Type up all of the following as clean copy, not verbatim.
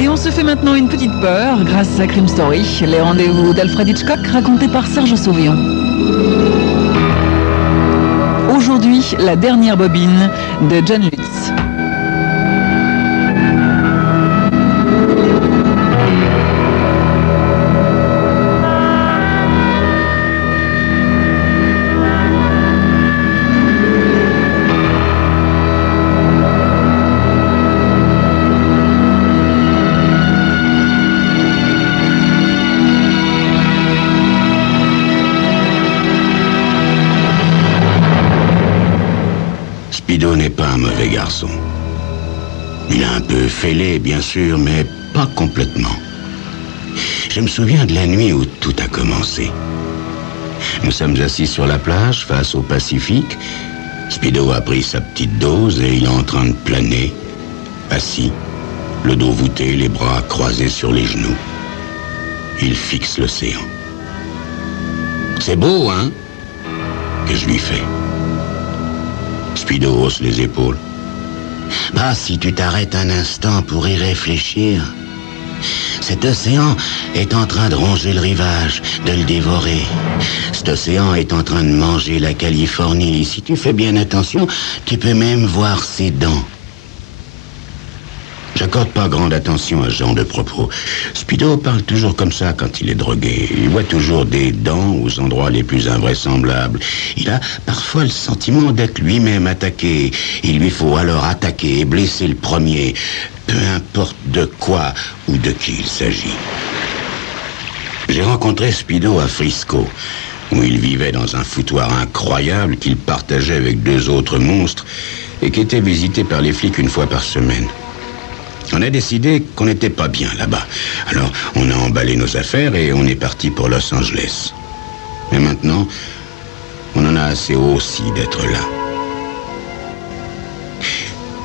Et on se fait maintenant une petite peur grâce à Crime Story, les rendez-vous d'Alfred Hitchcock racontés par Serge Sauvion. Aujourd'hui, la dernière bobine de John Lutz. Speedo n'est pas un mauvais garçon. Il est un peu fêlé, bien sûr, mais pas complètement. Je me souviens de la nuit où tout a commencé. Nous sommes assis sur la plage, face au Pacifique. Speedo a pris sa petite dose et il est en train de planer, assis, le dos voûté, les bras croisés sur les genoux. Il fixe l'océan. C'est beau, hein? Que je lui fais. Speedo hausse les épaules. Bah, si tu t'arrêtes un instant pour y réfléchir. Cet océan est en train de ronger le rivage, de le dévorer. Cet océan est en train de manger la Californie. Et si tu fais bien attention, tu peux même voir ses dents. J'accorde pas grande attention à ce genre de propos. Speedo parle toujours comme ça quand il est drogué. Il voit toujours des dents aux endroits les plus invraisemblables. Il a parfois le sentiment d'être lui-même attaqué. Il lui faut alors attaquer et blesser le premier, peu importe de quoi ou de qui il s'agit. J'ai rencontré Speedo à Frisco, où il vivait dans un foutoir incroyable qu'il partageait avec 2 autres monstres et qui était visité par les flics une fois par semaine. On a décidé qu'on n'était pas bien là-bas. Alors, on a emballé nos affaires et on est parti pour Los Angeles. Mais maintenant, on en a assez aussi d'être là.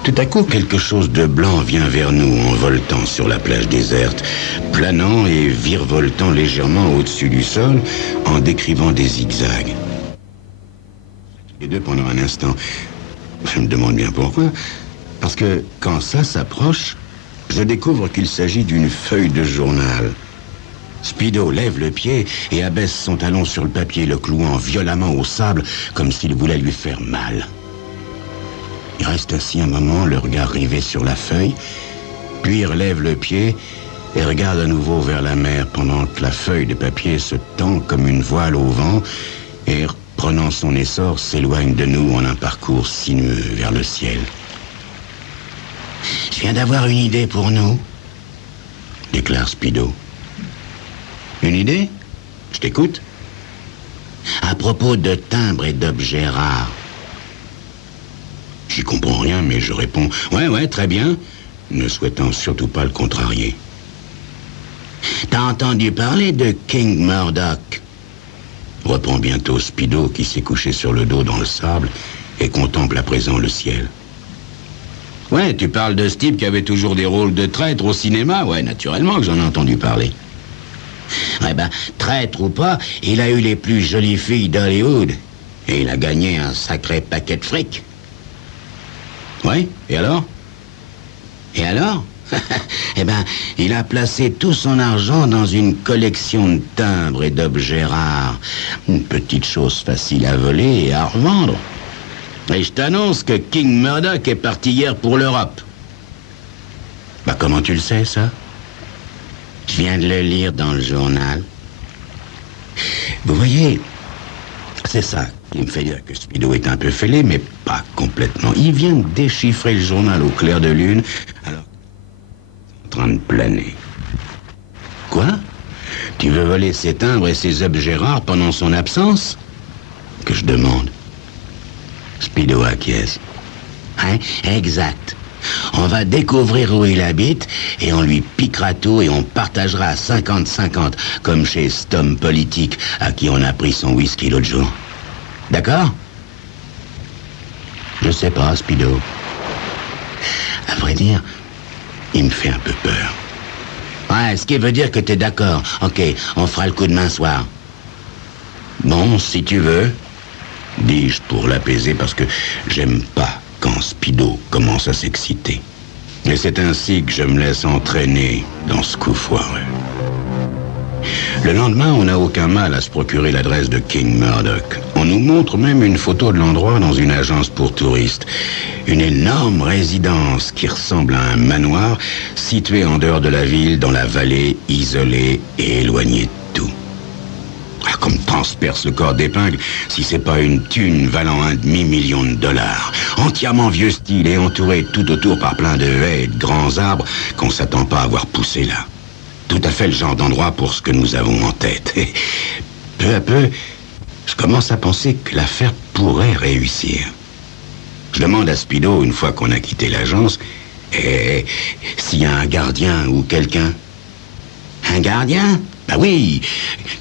Tout à coup, quelque chose de blanc vient vers nous en voltant sur la plage déserte, planant et virevoltant légèrement au-dessus du sol en décrivant des zigzags. Les deux pendant un instant. Je me demande bien pourquoi. Parce que quand ça s'approche, je découvre qu'il s'agit d'une feuille de journal. Speedo lève le pied et abaisse son talon sur le papier, le clouant violemment au sable, comme s'il voulait lui faire mal. Il reste assis un moment, le regard rivé sur la feuille, puis il relève le pied et regarde à nouveau vers la mer pendant que la feuille de papier se tend comme une voile au vent et, prenant son essor, s'éloigne de nous en un parcours sinueux vers le ciel. « Je viens d'avoir une idée pour nous, » déclare Speedo. « Une idée? Je t'écoute. » « À propos de timbres et d'objets rares. » J'y comprends rien, mais je réponds « Ouais, très bien », ne souhaitant surtout pas le contrarier. « T'as entendu parler de King Murdoch ?» reprend bientôt Speedo, qui s'est couché sur le dos dans le sable et contemple à présent le ciel. Ouais, tu parles de ce type qui avait toujours des rôles de traître au cinéma? Ouais, naturellement que j'en ai entendu parler. Ouais, ben, traître ou pas, il a eu les plus jolies filles d'Hollywood. Et il a gagné un sacré paquet de fric. Ouais, et alors? Et alors? Eh ben, il a placé tout son argent dans une collection de timbres et d'objets rares. Une petite chose facile à voler et à revendre. Et je t'annonce que King Murdoch est parti hier pour l'Europe. Bah, comment tu le sais, ça? Je viens de le lire dans le journal. Vous voyez, c'est ça qui me fait dire que Speedo est un peu fêlé, mais pas complètement. Il vient de déchiffrer le journal au clair de lune, alors qu'il est en train de planer. Quoi? Tu veux voler ses timbres et ses objets rares pendant son absence? Que je demande. Speedo acquiesce. Hein? Exact. On va découvrir où il habite et on lui piquera tout et on partagera à 50-50, comme chez cet homme politique à qui on a pris son whisky l'autre jour. D'accord? Je sais pas, Speedo. À vrai dire, il me fait un peu peur. Ouais, ce qui veut dire que t'es d'accord. Ok, on fera le coup demain soir. Bon, si tu veux, dis-je pour l'apaiser parce que j'aime pas quand Speedo commence à s'exciter. Et c'est ainsi que je me laisse entraîner dans ce coup foireux. Le lendemain, on n'a aucun mal à se procurer l'adresse de King Murdoch. On nous montre même une photo de l'endroit dans une agence pour touristes. Une énorme résidence qui ressemble à un manoir situé en dehors de la ville, dans la vallée, isolée et éloignée de tout. Ah, comme transperce le corps d'épingle, si c'est pas une thune valant un demi-million de dollars. Entièrement vieux style et entouré tout autour par plein de haies et de grands arbres qu'on s'attend pas à voir pousser là. Tout à fait le genre d'endroit pour ce que nous avons en tête. Et peu à peu, je commence à penser que l'affaire pourrait réussir. Je demande à Speedo, une fois qu'on a quitté l'agence, s'il y a un gardien ou quelqu'un. Un gardien? Bah oui,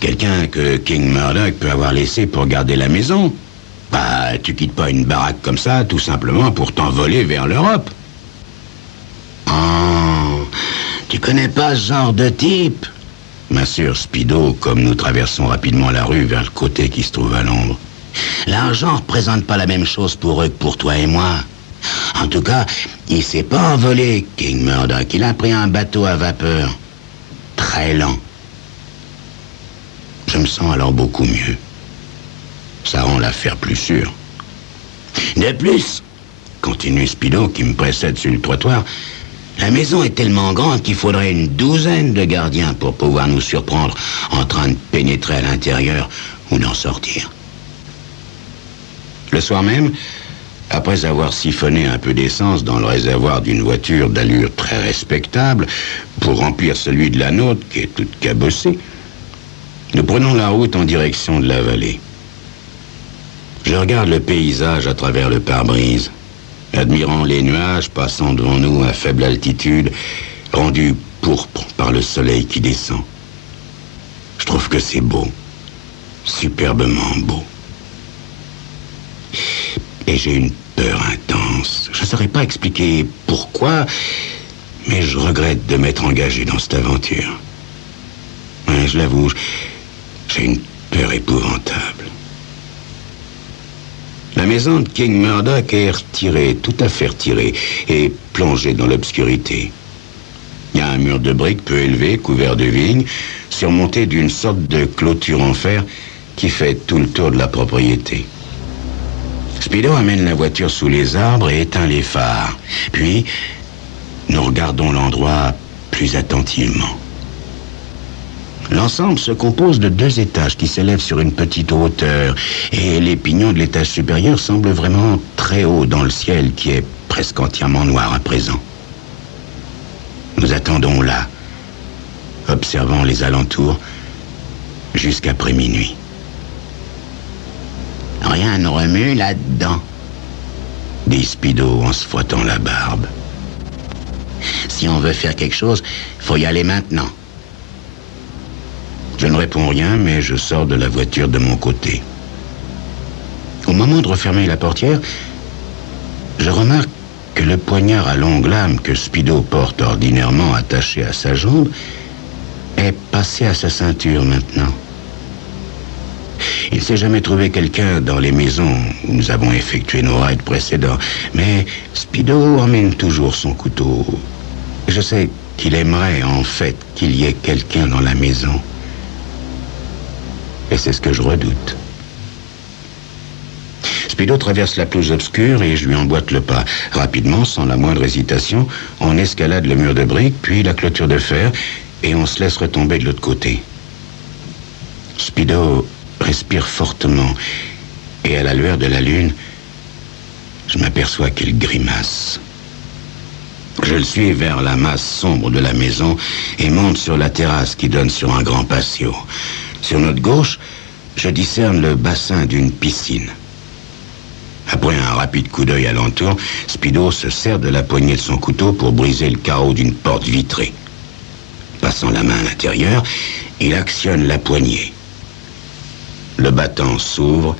quelqu'un que King Murdoch peut avoir laissé pour garder la maison. Bah, tu quittes pas une baraque comme ça, tout simplement pour t'envoler vers l'Europe. Oh, tu connais pas ce genre de type? M'assure Speedo, comme nous traversons rapidement la rue vers le côté qui se trouve à l'ombre. L'argent représente pas la même chose pour eux que pour toi et moi. En tout cas, il s'est pas envolé, King Murdoch. Il a pris un bateau à vapeur. Très lent. Je me sens alors beaucoup mieux. Ça rend l'affaire plus sûre. De plus, continue Speedo qui me précède sur le trottoir, la maison est tellement grande qu'il faudrait une douzaine de gardiens pour pouvoir nous surprendre en train de pénétrer à l'intérieur ou d'en sortir. Le soir même, après avoir siphonné un peu d'essence dans le réservoir d'une voiture d'allure très respectable pour remplir celui de la nôtre qui est toute cabossée, nous prenons la route en direction de la vallée. Je regarde le paysage à travers le pare-brise, admirant les nuages passant devant nous à faible altitude, rendus pourpres par le soleil qui descend. Je trouve que c'est beau, superbement beau. Et j'ai une peur intense. Je ne saurais pas expliquer pourquoi, mais je regrette de m'être engagé dans cette aventure. Ouais, je l'avoue, j'ai une peur épouvantable. La maison de King Murdoch est retirée, tout à fait retirée, et plongée dans l'obscurité. Il y a un mur de briques peu élevé, couvert de vignes, surmonté d'une sorte de clôture en fer qui fait tout le tour de la propriété. Speedo amène la voiture sous les arbres et éteint les phares. Puis, nous regardons l'endroit plus attentivement. L'ensemble se compose de 2 étages qui s'élèvent sur une petite hauteur et les pignons de l'étage supérieur semblent vraiment très haut dans le ciel qui est presque entièrement noir à présent. Nous attendons là, observant les alentours jusqu'après minuit. Rien ne remue là-dedans, dit Speedo en se frottant la barbe. Si on veut faire quelque chose, faut y aller maintenant. Je ne réponds rien, mais je sors de la voiture de mon côté. Au moment de refermer la portière, je remarque que le poignard à longue lame que Speedo porte ordinairement attaché à sa jambe est passé à sa ceinture maintenant. Il ne s'est jamais trouvé quelqu'un dans les maisons où nous avons effectué nos raids précédents, mais Speedo emmène toujours son couteau. Je sais qu'il aimerait en fait qu'il y ait quelqu'un dans la maison. Et c'est ce que je redoute. Speedo traverse la pelouse obscure et je lui emboîte le pas. Rapidement, sans la moindre hésitation, on escalade le mur de briques, puis la clôture de fer, et on se laisse retomber de l'autre côté. Speedo respire fortement, et à la lueur de la lune, je m'aperçois qu'il grimace. Je le suis vers la masse sombre de la maison et monte sur la terrasse qui donne sur un grand patio. Sur notre gauche, je discerne le bassin d'une piscine. Après un rapide coup d'œil alentour, Speedo se sert de la poignée de son couteau pour briser le carreau d'une porte vitrée. Passant la main à l'intérieur, il actionne la poignée. Le battant s'ouvre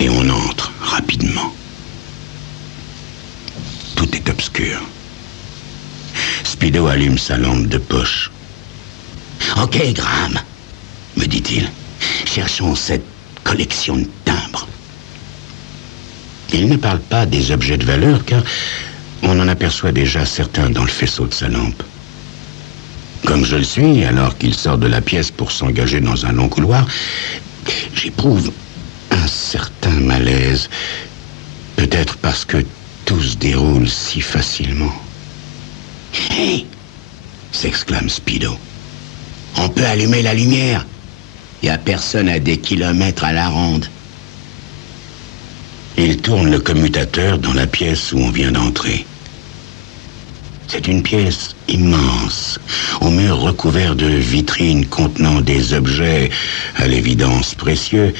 et on entre rapidement. Tout est obscur. Speedo allume sa lampe de poche. « Ok, Graham, me dit-il, cherchons cette collection de timbres. » Il ne parle pas des objets de valeur car on en aperçoit déjà certains dans le faisceau de sa lampe. Comme je le suis, alors qu'il sort de la pièce pour s'engager dans un long couloir, j'éprouve un certain malaise. Peut-être parce que tout se déroule si facilement. « Hé !» s'exclame Speedo. « On peut allumer la lumière. Il n'y a personne à des kilomètres à la ronde. » Il tourne le commutateur dans la pièce où on vient d'entrer. C'est une pièce immense, aux murs recouverts de vitrines contenant des objets à l'évidence précieux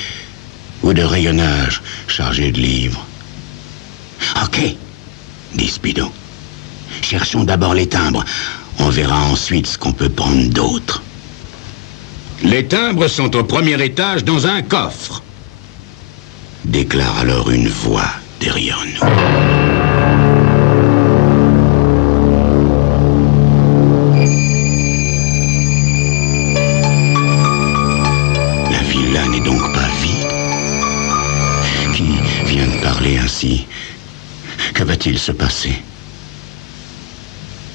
ou de rayonnage chargés de livres. « Ok, » dit Speedo. « Cherchons d'abord les timbres. On verra ensuite ce qu'on peut prendre d'autre. » Les timbres sont au premier étage dans un coffre, déclare alors une voix derrière nous. La villa n'est donc pas vide. Qui vient de parler ainsi? Que va-t-il se passer?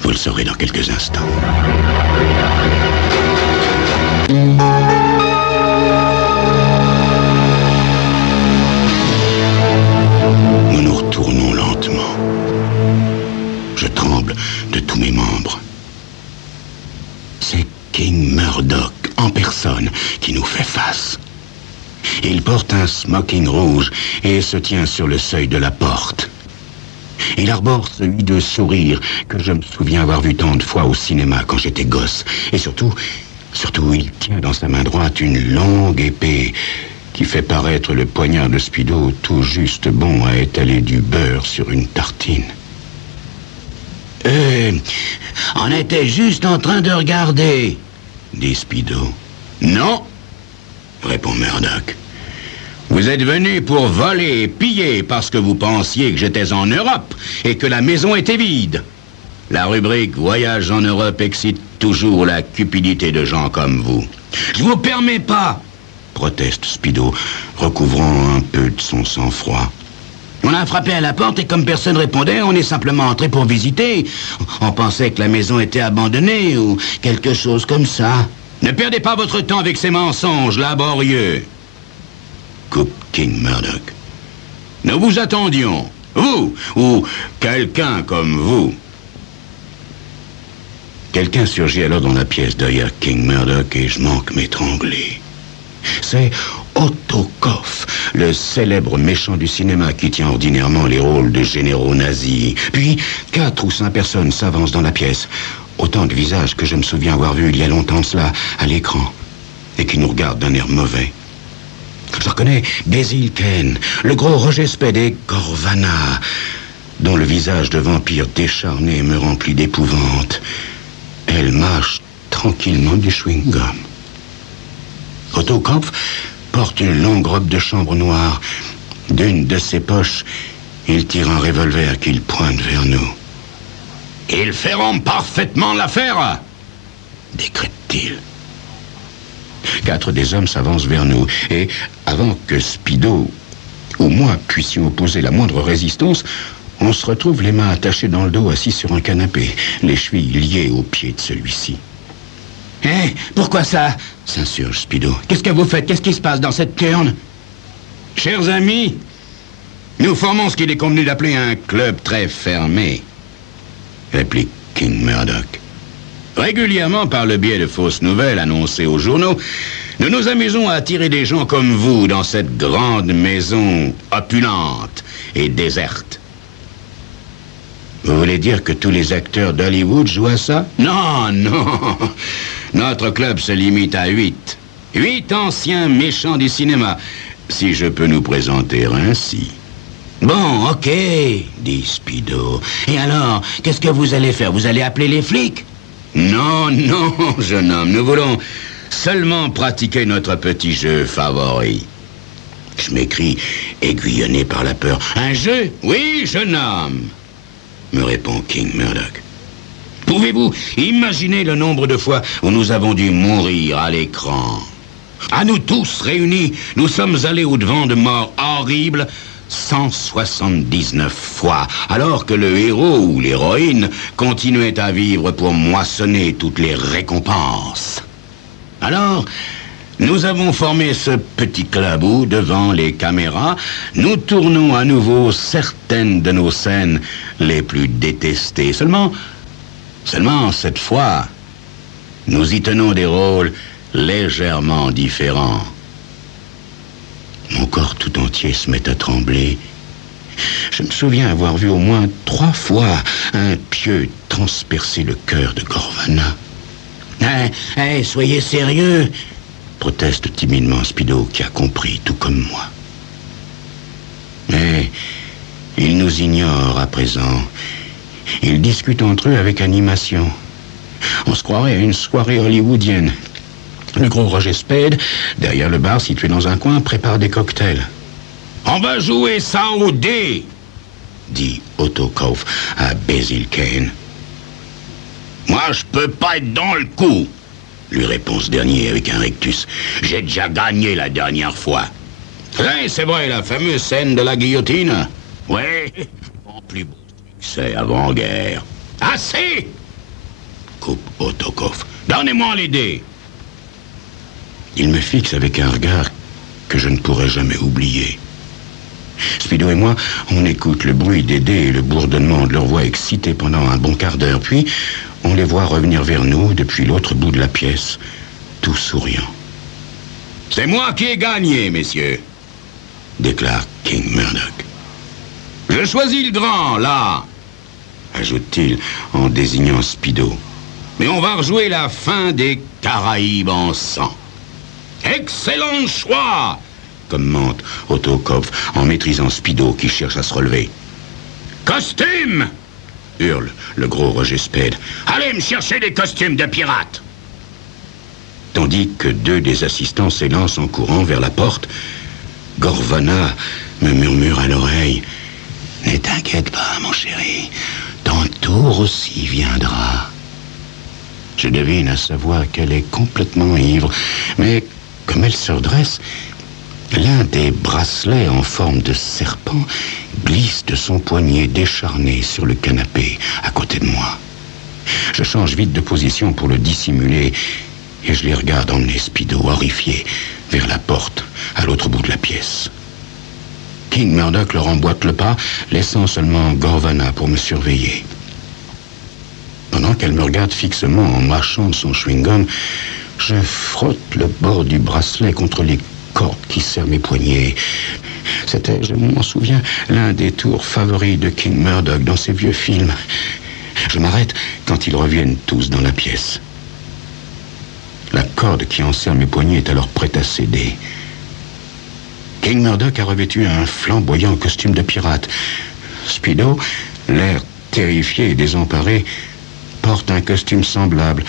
Vous le saurez dans quelques instants. Nous nous retournons lentement. Je tremble de tous mes membres. C'est King Murdoch en personne qui nous fait face. Il porte un smoking rouge et se tient sur le seuil de la porte. Il arbore ce hideux sourire que je me souviens avoir vu tant de fois au cinéma quand j'étais gosse. Et surtout, il tient dans sa main droite une longue épée qui fait paraître le poignard de Speedo tout juste bon à étaler du beurre sur une tartine. On était juste en train de regarder, dit Speedo. Non, répond Murdoch. Vous êtes venu pour voler et piller parce que vous pensiez que j'étais en Europe et que la maison était vide. La rubrique « Voyage en Europe » excite toujours la cupidité de gens comme vous. « Je vous permets pas !» proteste Speedo, recouvrant un peu de son sang-froid. On a frappé à la porte et comme personne répondait, on est simplement entré pour visiter. On pensait que la maison était abandonnée ou quelque chose comme ça. Ne perdez pas votre temps avec ces mensonges laborieux, coupe King Murdoch. Nous vous attendions, vous ou quelqu'un comme vous. Quelqu'un surgit alors dans la pièce derrière King Murdoch et je manque m'étrangler. C'est Otto Kopf, le célèbre méchant du cinéma qui tient ordinairement les rôles de généraux nazis. Puis 4 ou 5 personnes s'avancent dans la pièce. Autant de visages que je me souviens avoir vus il y a longtemps de cela à l'écran et qui nous regardent d'un air mauvais. Je reconnais Basil Kane, le gros Roger Spade et Corvana, dont le visage de vampire décharné me remplit d'épouvante. Elle mâche tranquillement du chewing-gum. Otto Kopf porte une longue robe de chambre noire. D'une de ses poches, il tire un revolver qu'il pointe vers nous. « Ils feront parfaitement l'affaire !» décrète-t-il. 4 des hommes s'avancent vers nous, et avant que Speedo ou moi puissions opposer la moindre résistance, on se retrouve les mains attachées dans le dos, assis sur un canapé, les chevilles liées aux pieds de celui-ci. « Hé, pourquoi ça ?» s'insurge Speedo. « Qu'est-ce que vous faites? Qu'est-ce qui se passe dans cette urne ?»« Chers amis, nous formons ce qu'il est convenu d'appeler un club très fermé, » réplique King Murdoch. Régulièrement, par le biais de fausses nouvelles annoncées aux journaux, nous nous amusons à attirer des gens comme vous dans cette grande maison opulente et déserte. Vous voulez dire que tous les acteurs d'Hollywood jouent à ça? Non, non. Notre club se limite à 8. 8 anciens méchants du cinéma, si je peux nous présenter ainsi. Bon, ok, dit Speedo. Et alors, qu'est-ce que vous allez faire? Vous allez appeler les flics? Non, non, jeune homme, nous voulons seulement pratiquer notre petit jeu favori. Je m'écrie, aiguillonné par la peur. Un jeu? Oui, jeune homme, me répond King Murdoch. Pouvez-vous imaginer le nombre de fois où nous avons dû mourir à l'écran? À nous tous réunis, nous sommes allés au-devant de morts horribles 179 fois, alors que le héros ou l'héroïne continuait à vivre pour moissonner toutes les récompenses. Alors, nous avons formé ce petit club où, devant les caméras, nous tournons à nouveau certaines de nos scènes les plus détestées. Seulement, cette fois, nous y tenons des rôles légèrement différents. Mon corps tout entier se met à trembler. Je me souviens avoir vu au moins 3 fois un pieu transpercer le cœur de Gorvana. Soyez sérieux, proteste timidement Speedo, qui a compris, tout comme moi. Mais ils nous ignorent à présent. Ils discutent entre eux avec animation. On se croirait à une soirée hollywoodienne. Le gros Roger Spade, derrière le bar situé dans un coin, prépare des cocktails. « On va jouer ça au dé !» dit Otto Kauff à Basil Kane. « Moi, je peux pas être dans le coup !» lui répond ce dernier avec un rictus. « J'ai déjà gagné la dernière fois. »« Oui, c'est vrai, la fameuse scène de la guillotine. »« Oui, mon plus beau succès avant-guerre. »« Assez !» coupe Otto Kauff. « Donnez-moi les dés !» Il me fixe avec un regard que je ne pourrai jamais oublier. Speedo et moi, on écoute le bruit des dés et le bourdonnement de leur voix excitée pendant un bon quart d'heure, puis on les voit revenir vers nous depuis l'autre bout de la pièce, tout souriant. « C'est moi qui ai gagné, messieurs !» déclare King Murdoch. « Je choisis le grand, là !» ajoute-t-il en désignant Speedo. « Mais on va rejouer la fin des Caraïbes en sang. » « Excellent choix !» commente Otto Kauff en maîtrisant Speedo qui cherche à se relever. « Costume !» hurle le gros Roger Spade. « Allez me chercher des costumes de pirates !» Tandis que 2 des assistants s'élancent en courant vers la porte, Gorvana me murmure à l'oreille. « Ne t'inquiète pas, mon chéri, ton tour aussi viendra. » Je devine à sa voix qu'elle est complètement ivre, mais comme elle se redresse, l'un des bracelets en forme de serpent glisse de son poignet décharné sur le canapé à côté de moi. Je change vite de position pour le dissimuler et je les regarde emmener Speedo, horrifié, vers la porte à l'autre bout de la pièce. King Murdoch leur emboîte le pas, laissant seulement Gorvana pour me surveiller. Pendant qu'elle me regarde fixement en mâchant son chewing-gum, je frotte le bord du bracelet contre les cordes qui serrent mes poignets. C'était, je m'en souviens, l'un des tours favoris de King Murdoch dans ses vieux films. Je m'arrête quand ils reviennent tous dans la pièce. La corde qui enserre mes poignets est alors prête à céder. King Murdoch a revêtu un flamboyant costume de pirate. Speedo, l'air terrifié et désemparé, porte un costume semblable,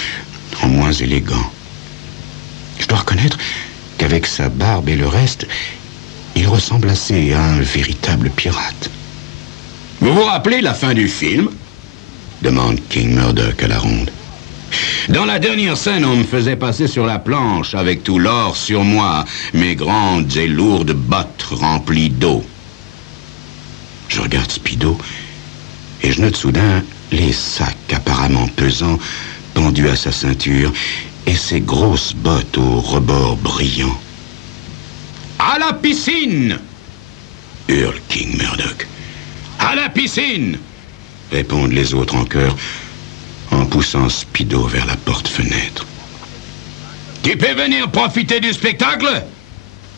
en moins élégant. Je dois reconnaître qu'avec sa barbe et le reste, il ressemble assez à un véritable pirate. « Vous vous rappelez la fin du film ?» demande King Murdoch à la ronde. « Dans la dernière scène, on me faisait passer sur la planche avec tout l'or sur moi, mes grandes et lourdes bottes remplies d'eau. » Je regarde Speedo et je note soudain les sacs apparemment pesants pendus à sa ceinture et ses grosses bottes aux rebords brillants. « À la piscine !» hurle King Murdoch. « À la piscine !» répondent les autres en chœur, en poussant Speedo vers la porte-fenêtre. « Qui peut venir profiter du spectacle ?»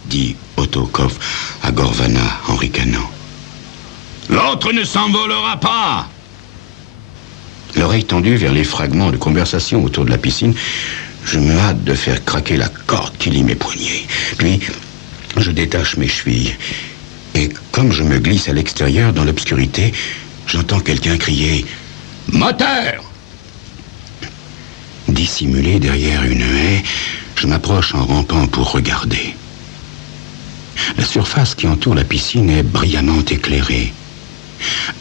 dit Otto Kauff à Gorvana en ricanant. « L'autre ne s'envolera pas !» L'oreille tendue vers les fragments de conversation autour de la piscine, je me hâte de faire craquer la corde qui lie mes poignets. Puis, je détache mes chevilles. Et comme je me glisse à l'extérieur dans l'obscurité, j'entends quelqu'un crier « Moteur !» Dissimulé derrière une haie, je m'approche en rampant pour regarder. La surface qui entoure la piscine est brillamment éclairée.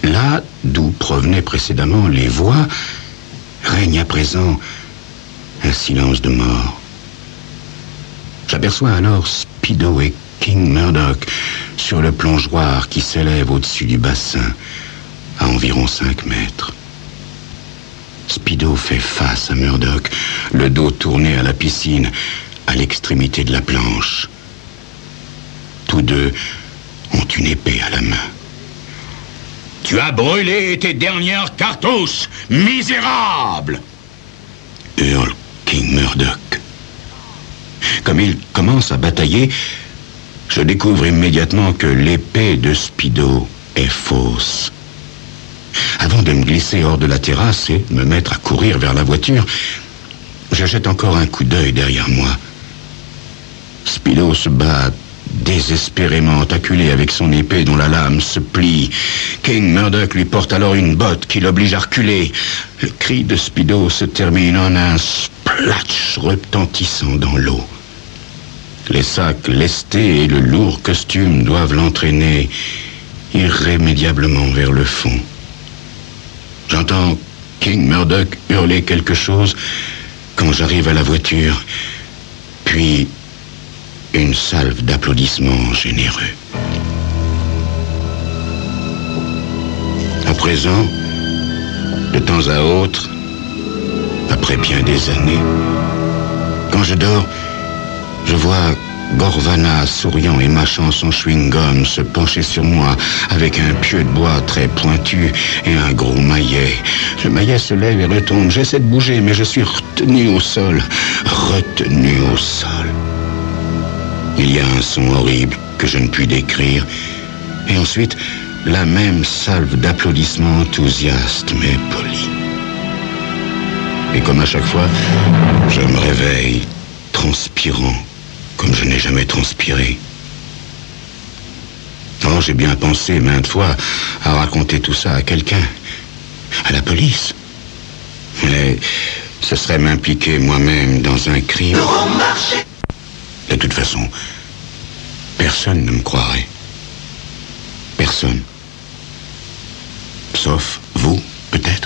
Là d'où provenaient précédemment les voix, règne à présent un silence de mort. J'aperçois alors Speedo et King Murdoch sur le plongeoir qui s'élève au-dessus du bassin, à environ 5 mètres. Speedo fait face à Murdoch, le dos tourné à la piscine, à l'extrémité de la planche. Tous deux ont une épée à la main. « Tu as brûlé tes dernières cartouches, misérable !» hurle King Murdoch. Comme il commence à batailler, je découvre immédiatement que l'épée de Speedo est fausse. Avant de me glisser hors de la terrasse et me mettre à courir vers la voiture, je jette encore un coup d'œil derrière moi. Speedo se bat désespérément, acculé avec son épée dont la lame se plie. King Murdoch lui porte alors une botte qui l'oblige à reculer. Le cri de Speedo se termine en un splatch retentissant dans l'eau. Les sacs lestés et le lourd costume doivent l'entraîner irrémédiablement vers le fond. J'entends King Murdoch hurler quelque chose quand j'arrive à la voiture, puis une salve d'applaudissements généreux. À présent, de temps à autre, après bien des années, quand je dors, je vois Gorvana, souriant et mâchant son chewing-gum, se pencher sur moi avec un pieu de bois très pointu et un gros maillet. Le maillet se lève et retombe. J'essaie de bouger, mais je suis retenu au sol. Retenu au sol. Il y a un son horrible que je ne puis décrire. Et ensuite, la même salve d'applaudissements enthousiastes mais polis. Et comme à chaque fois, je me réveille, transpirant, comme je n'ai jamais transpiré. Oh, j'ai bien pensé maintes fois à raconter tout ça à quelqu'un, à la police. Mais ce serait m'impliquer moi-même dans un crime. De toute façon, personne ne me croirait. Personne. Sauf vous, peut-être.